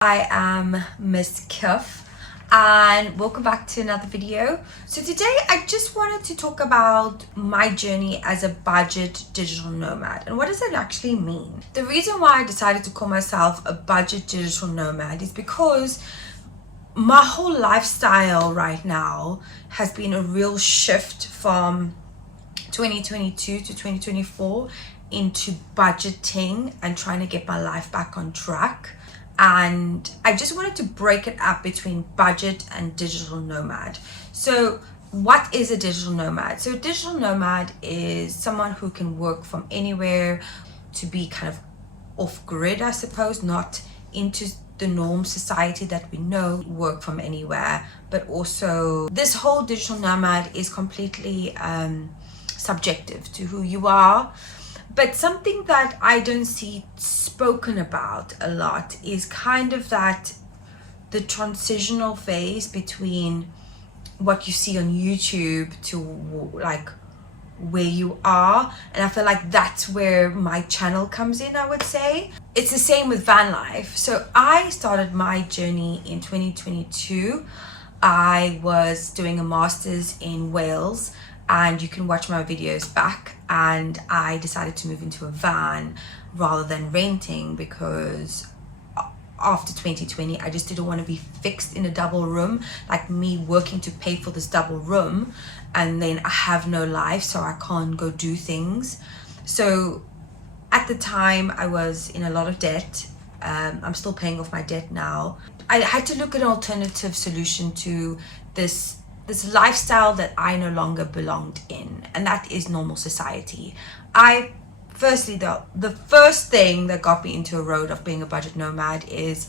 I am Miss Kiff and welcome back to another video. So today I just wanted to talk about my journey as a budget digital nomad and what does that actually mean. The reason why I decided to call myself a budget digital nomad is because my whole lifestyle right now has been a real shift from 2022 to 2024 into budgeting and trying to get my life back on track. And I just wanted to break it up between budget and digital nomad. So what is a digital nomad? So a digital nomad is someone who can work from anywhere, to be kind of off grid, I suppose, not into the norm society that we know, work from anywhere. But also this whole digital nomad is completely subjective to who you are. But something that I don't see spoken about a lot is kind of that the transitional phase between what you see on YouTube to like where you are. And I feel like that's where my channel comes in, I would say. It's the same with van life. So I started my journey in 2022. I was doing a master's in Wales, and you can watch my videos back, and I decided to move into a van rather than renting because after 2020 I just didn't want to be fixed in a double room, like me working to pay for this double room and then I have no life, so I can't go do things. So at the time I was in a lot of debt. I'm still paying off my debt now. I had to look at an alternative solution to this lifestyle that I no longer belonged in, and that is normal society. Firstly, the first thing that got me into a road of being a budget nomad is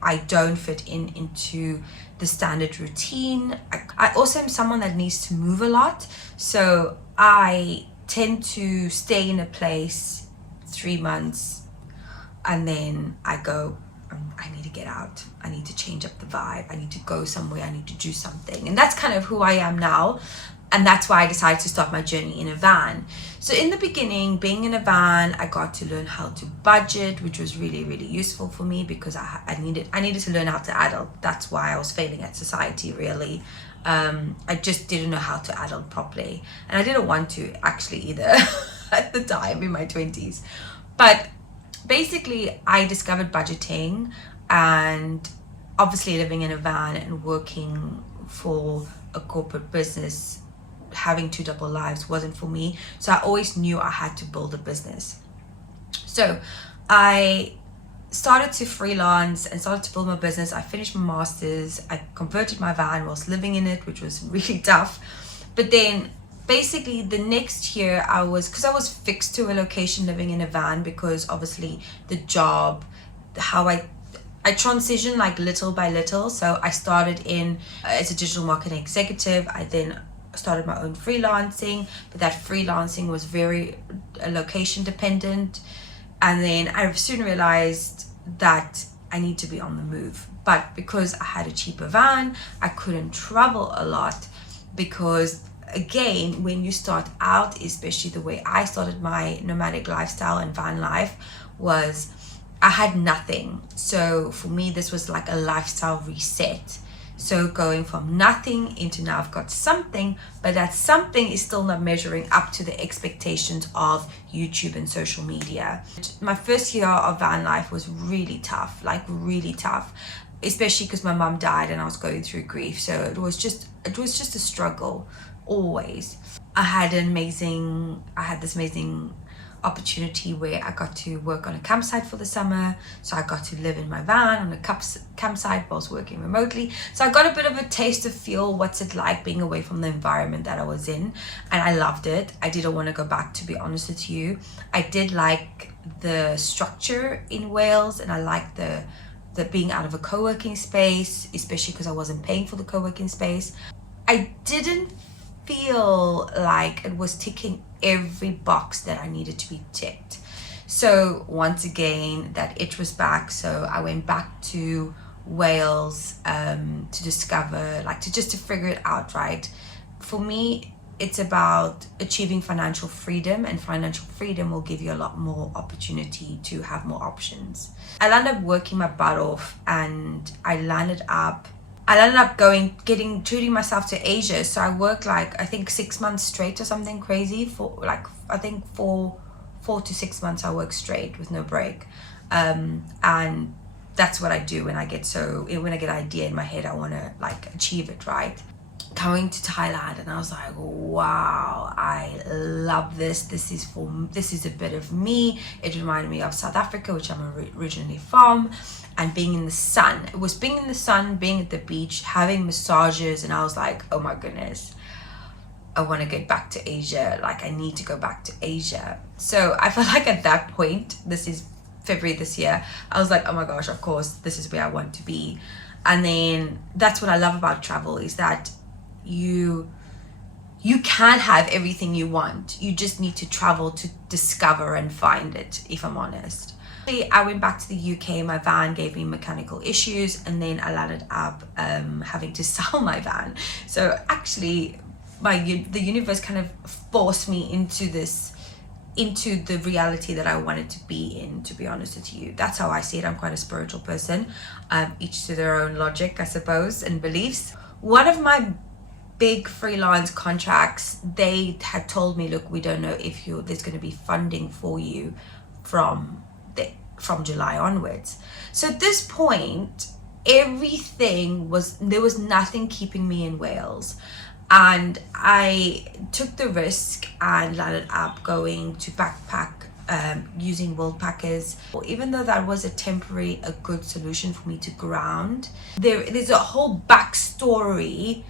I don't fit into the standard routine. I also am someone that needs to move a lot, so I tend to stay in a place 3 months and then I go, I need to get out, I need to change up the vibe, I need to go somewhere, I need to do something. And that's kind of who I am now, and that's why I decided to start my journey in a van. So in the beginning, being in a van, I got to learn how to budget, which was really, really useful for me because I needed to learn how to adult. That's why I was failing at society, really. I just didn't know how to adult properly, and I didn't want to actually either at the time in my 20s. But basically, I discovered budgeting, and obviously living in a van and working for a corporate business, having two double lives wasn't for me. So I always knew I had to build a business. So I started to freelance and started to build my business. I finished my master's. I converted my van whilst living in it, which was really tough. But then basically the next year because I was fixed to a location living in a van, because obviously the job, how I transitioned like little by little. So I started in as a digital marketing executive. I then started my own freelancing, but that freelancing was very location dependent. And then I soon realized that I need to be on the move. But because I had a cheaper van, I couldn't travel a lot because, again, when you start out, especially the way I started my nomadic lifestyle and van life, was I had nothing. So for me, this was like a lifestyle reset. So going from nothing into now I've got something, but that something is still not measuring up to the expectations of YouTube and social media. My first year of van life was really tough, like really tough, especially because my mum died and I was going through grief. So it was just a struggle. Always. I had this amazing opportunity where I got to work on a campsite for the summer. So I got to live in my van on a campsite whilst working remotely. So I got a bit of a taste of feel what's it like being away from the environment that I was in, and I loved it. I didn't want to go back, to be honest with you. I did like the structure in Wales, and I liked the being out of a co-working space, especially because I wasn't paying for the co-working space. I didn't feel like it was ticking every box that I needed to be ticked. So once again, that itch was back. So I went back to Wales to discover, to figure it out, right? For me, it's about achieving financial freedom, and financial freedom will give you a lot more opportunity to have more options. I landed up working my butt off, and I landed up treating myself to Asia. So I worked like, I think 6 months straight or something crazy, for like, I think 4 to 6 months I worked straight with no break. And that's what I do when I get an idea in my head, I want to like achieve it, right? Going to Thailand, and I was like, wow, I love this. This is a bit of me. It reminded me of South Africa, which I'm originally from, and being in the sun. It was being in the sun, being at the beach, having massages, and I was like, oh my goodness, I want to get back to Asia. Like, I need to go back to Asia. So I felt like at that point, this is February this year, I was like, oh my gosh, of course, this is where I want to be. And then that's what I love about travel, is that you can have everything you want. You just need to travel to discover and find it, if I'm honest. I went back to the UK, my van gave me mechanical issues, and then I landed up having to sell my van. So actually the universe kind of forced me into the reality that I wanted to be in, to be honest with you. That's how I see it. I'm quite a spiritual person, each to their own logic, I suppose, and beliefs. One of my big freelance contracts, they had told me, look, we don't know if there's going to be funding for you from July onwards. So at this point, there was nothing keeping me in Wales, and I took the risk and landed up going to backpack using world packers. Even though that was a good solution for me to ground, there's a whole backstory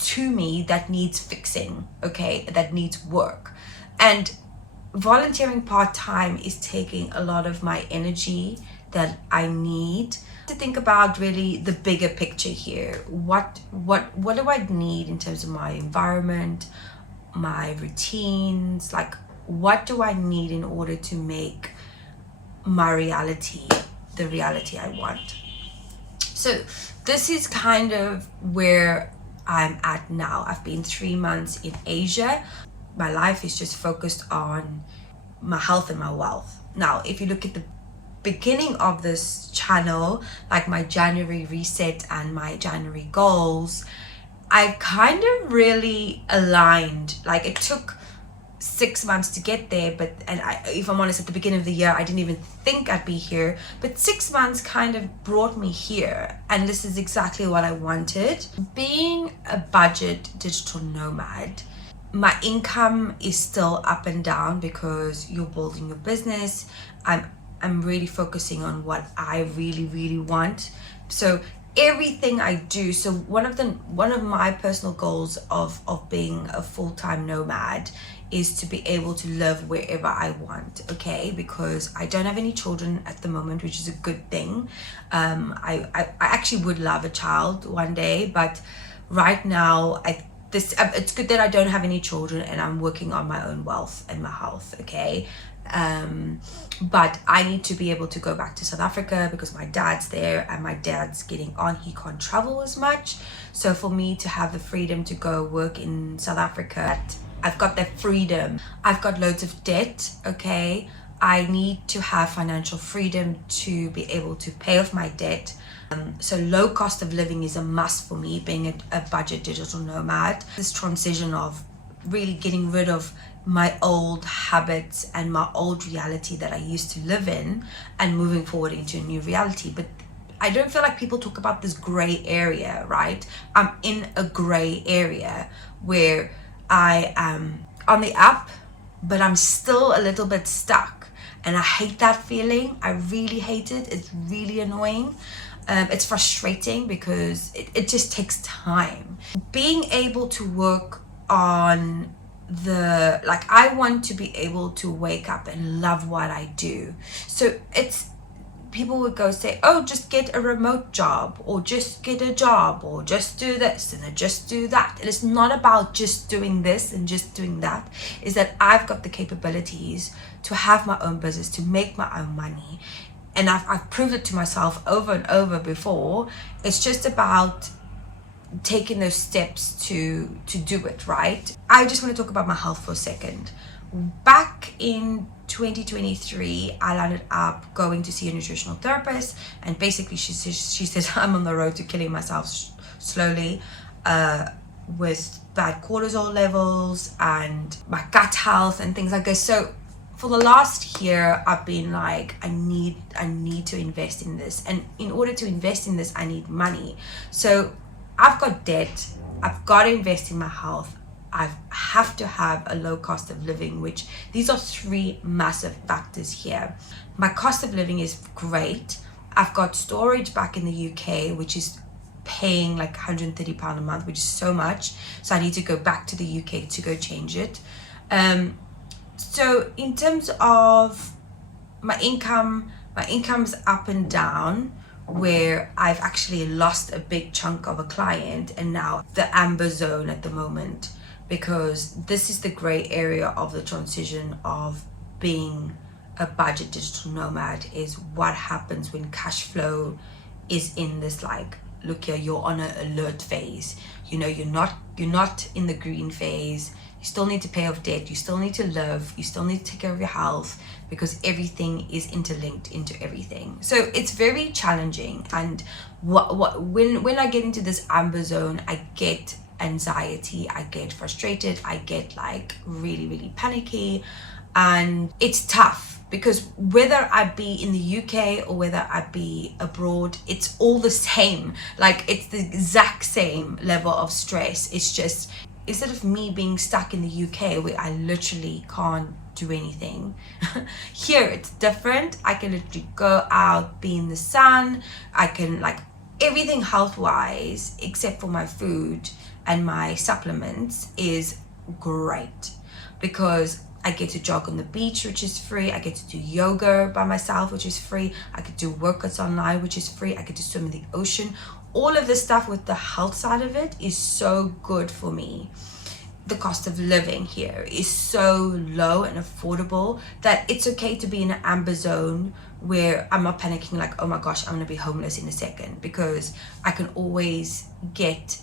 to me that needs fixing, okay, that needs work. And volunteering part-time is taking a lot of my energy that I need to think about really the bigger picture here. What do I need in terms of my environment, my routines? Like, what do I need in order to make my reality the reality I want? So this is kind of where I'm at now. I've been 3 months in Asia. My life is just focused on my health and my wealth. Now, if you look at the beginning of this channel, like my January reset and my January goals, I kind of really aligned. Like, it took 6 months to get there, if I'm honest, at the beginning of the year I didn't even think I'd be here, but 6 months kind of brought me here, and this is exactly what I wanted. Being a budget digital nomad, my income is still up and down because you're building your business. I'm really focusing on what I really want. So everything I do, so one of my personal goals of being a full-time nomad is to be able to live wherever I want, okay? Because I don't have any children at the moment, which is a good thing. I actually would love a child one day, but right now it's good that I don't have any children, and I'm working on my own wealth and my health, okay? But I need to be able to go back to South Africa because my dad's there, and my dad's getting on. He can't travel as much. So for me to have the freedom to go work in South Africa, I've got that freedom. I've got loads of debt, okay? I need to have financial freedom to be able to pay off my debt. So low cost of living is a must for me, being a budget digital nomad. This transition of really getting rid of my old habits and my old reality that I used to live in, and moving forward into a new reality. But I don't feel like people talk about this gray area, right? I'm in a gray area where I am on the up, but I'm still a little bit stuck, and I hate that feeling. I really hate it. It's really annoying. It's frustrating because it just takes time. Being able to work on I want to be able to wake up and love what I do. So people would go say, oh, just get a remote job, or just get a job, or just do this and just do that. And it's not about just doing this and just doing that. Is that I've got the capabilities to have my own business, to make my own money. And I've proved it to myself over and over before. It's just about taking those steps to do it, right? I just want to talk about my health for a second. Back in 2023, I landed up going to see a nutritional therapist, and basically she said I'm on the road to killing myself slowly, with bad cortisol levels and my gut health and things like this. So for the last year, I've been like, I need to invest in this, and in order to invest in this, I need money. So I've got debt, I've got to invest in my health, I have to have a low cost of living, which these are three massive factors here. My cost of living is great. I've got storage back in the UK, which is paying like £130 a month, which is so much. So I need to go back to the UK to go change it. So in terms of my income's up and down, where I've actually lost a big chunk of a client, and now the amber zone at the moment, because this is the gray area of the transition of being a budget digital nomad, is what happens when cash flow is in this, like, look here, you're on an alert phase. You know, you're not in the green phase. You still need to pay off debt, you still need to live, you still need to take care of your health, because everything is interlinked into everything. So it's very challenging, and when I get into this amber zone, I get anxiety, I get frustrated, I get like really panicky, and it's tough, because whether I be in the UK or whether I be abroad, it's all the same. Like, it's the exact same level of stress. It's just, instead of me being stuck in the UK where I literally can't do anything, here it's different. I can literally go out, be in the sun. I can, like, everything health-wise except for my food and my supplements is great, because I get to jog on the beach, which is free. I get to do yoga by myself, which is free. I could do workouts online, which is free. I get to swim in the ocean. All of this stuff with the health side of it is so good for me. The cost of living here is so low and affordable that it's okay to be in an amber zone where I'm not panicking like, oh my gosh, I'm gonna be homeless in a second, because I can always get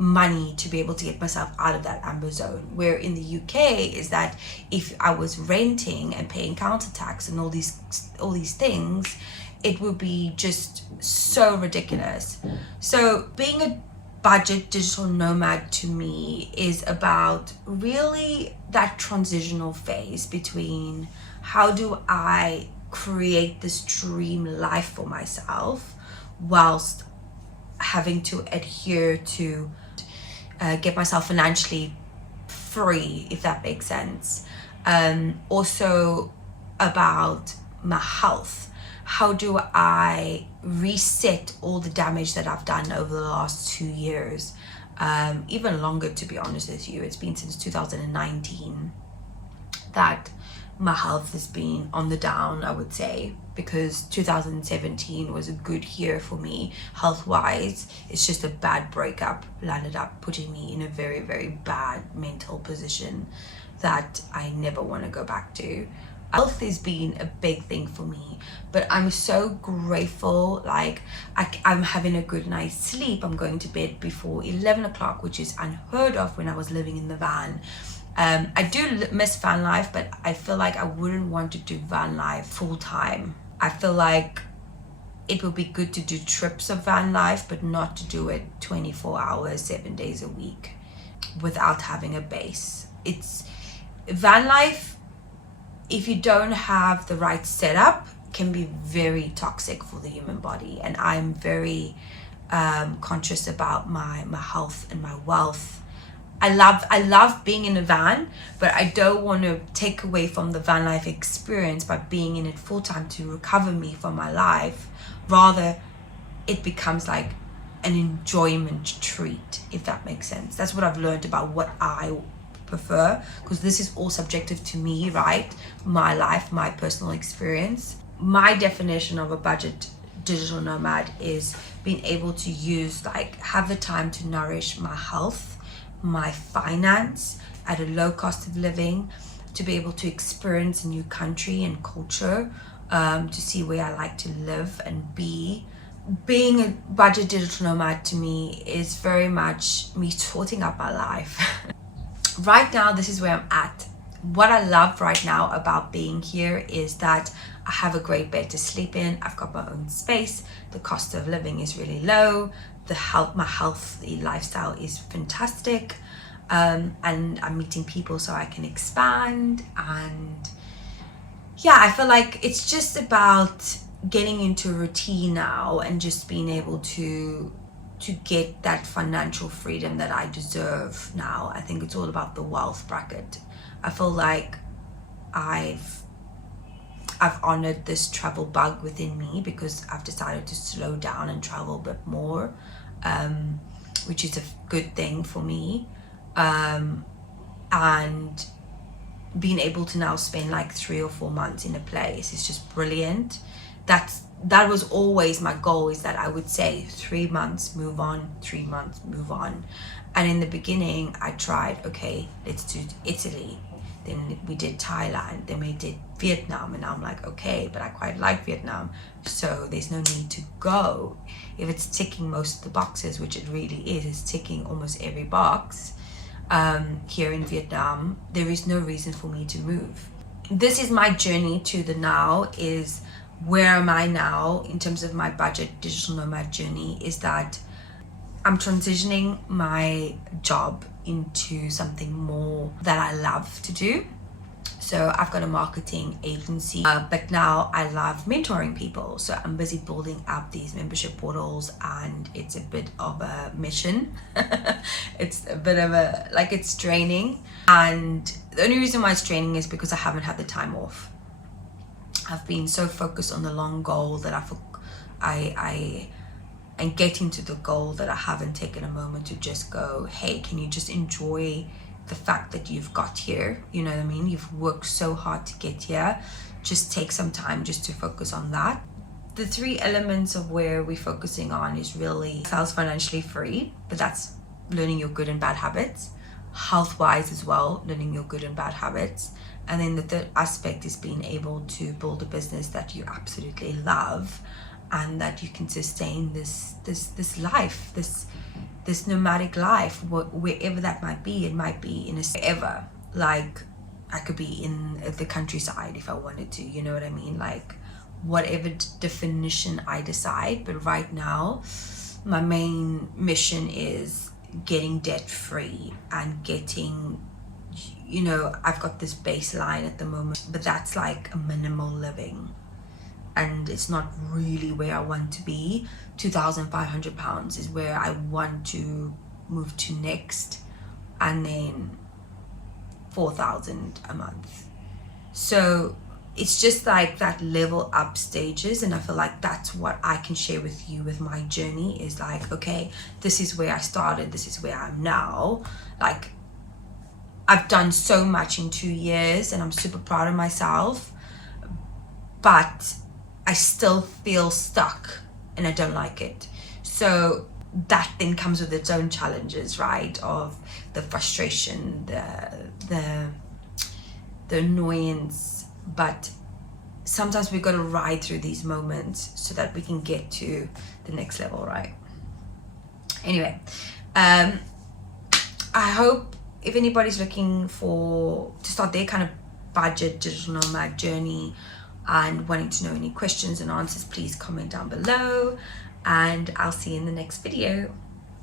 money to be able to get myself out of that amber zone. Where in the UK is that if I was renting and paying council tax and all these things, it would be just so ridiculous. So being a budget digital nomad to me is about really that transitional phase between how do I create this dream life for myself whilst having to adhere to get myself financially free, if that makes sense. Also about my health. How do I reset all the damage that I've done over the last 2 years? Even longer, to be honest with you. It's been since 2019 that my health has been on the down, I would say, because 2017 was a good year for me health-wise. It's just a bad breakup landed up putting me in a very bad mental position that I never want to go back to. Health has been a big thing for me, but I'm so grateful. Like, I'm having a good night's sleep. I'm going to bed before 11 o'clock, which is unheard of when I was living in the van. I do miss van life, but I feel like I wouldn't want to do van life full time. I feel like it would be good to do trips of van life, but not to do it 24 hours, 7 days a week without having a base. It's van life, if you don't have the right setup, can be very toxic for the human body. And I'm very conscious about my health and my wealth. I love being in a van, but I don't want to take away from the van life experience by being in it full time to recover me from my life. Rather, it becomes like an enjoyment treat, if that makes sense. That's what I've learned about what I prefer, because this is all subjective to me, right? My life, my personal experience. My definition of a budget digital nomad is being able to use, like, have the time to nourish my health, my finance at a low cost of living, to be able to experience a new country and culture, to see where I like to live and be being a budget digital nomad to me is very much me sorting out my life. Right now, this is where I'm at. What I love right now about being here is that I have a great bed to sleep in. I've got my own space. The cost of living is really low. My healthy lifestyle is fantastic. And I'm meeting people so I can expand. And yeah, I feel like it's just about getting into a routine now and just being able to get that financial freedom that I deserve now. I think it's all about the wealth bracket. I feel like I've honored this travel bug within me because I've decided to slow down and travel a bit more, which is a good thing for me. And being able to now spend like 3 or 4 months in a place is just brilliant. That was always my goal, is that I would say 3 months, move on, 3 months, move on. And in the beginning I tried, okay, let's do Italy, then we did Thailand, then we did Vietnam, and I'm like, okay, but I quite like Vietnam, so there's no need to go. If it's ticking most of the boxes, which it really is, it's ticking almost every box here in Vietnam, there is no reason for me to move. This is my journey to the now, is where am I now in terms of my budget digital nomad journey, is that I'm transitioning my job into something more that I love to do. So I've got a marketing agency, but now I love mentoring people. So I'm busy building up these membership portals, and it's a bit of a mission. It's a bit of a, like, it's draining. And the only reason why it's draining is because I haven't had the time off. I've been so focused on the long goal that and getting to the goal that I haven't taken a moment to just go, hey, can you just enjoy the fact that you've got here? You know what I mean? You've worked so hard to get here. Just take some time just to focus on that. The 3 elements of where we're focusing on is really ourselves financially free, but that's learning your good and bad habits. Health-wise as well, learning your good and bad habits. And then the 3rd aspect is being able to build a business that you absolutely love, and that you can sustain this life, this nomadic life, wherever that might be. It might be in a ever, like I could be in the countryside if I wanted to, you know what I mean? Like whatever definition I decide. But right now, my main mission is getting debt free and getting, you know, I've got this baseline at the moment, but that's like a minimal living, and it's not really where I want to be. £2,500 is where I want to move to next, and then 4,000 a month. So it's just like that level up stages, and I feel like that's what I can share with you with my journey, is like, okay, this is where I started, this is where I'm now. Like, I've done so much in 2 years and I'm super proud of myself, but I still feel stuck and I don't like it. So that then comes with its own challenges, right? Of the frustration, the annoyance, but sometimes we've got to ride through these moments so that we can get to the next level, right? Anyway, I hope if anybody's looking to start their kind of budget digital nomad journey and wanting to know any questions and answers, please comment down below, and I'll see you in the next video.